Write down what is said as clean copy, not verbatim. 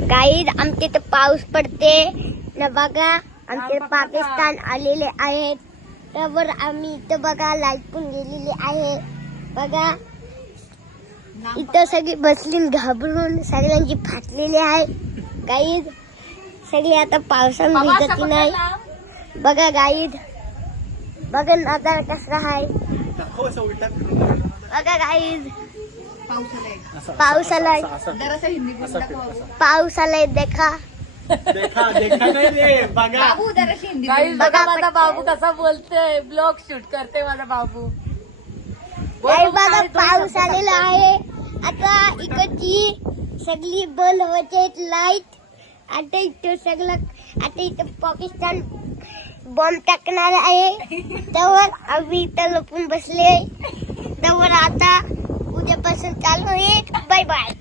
Guys आमच्या इथं पाऊस पडते ना बघा. आमचे पाकिस्तान आलेले आहेत. त्यावर आम्ही इथं बघा लाईट पण गेलेली आहे. बघा इथं सगळी बसली घाबरून, सगळ्यांची फाटलेली आहे. गाईज सगळी आता पावसात भिजत नाही. बघा गाईज, बघा नजारा कसा आहे. बघा गाईज पाऊस आलाय. पाऊस आलाय देखा. बघा माझा बाबू कसा बोलतोय, ब्लॉग शूट करते माझा बाबू. बघा पाऊस आलेला आहे. आता इकडची सगळी बल होते लाईट. आता इथं पाकिस्तान बॉम्ब टाकणार आहे. त्यावर आम्ही इथं लपून बसले. त्यावर आता उद्यापासून चालू होईल. Bye bye.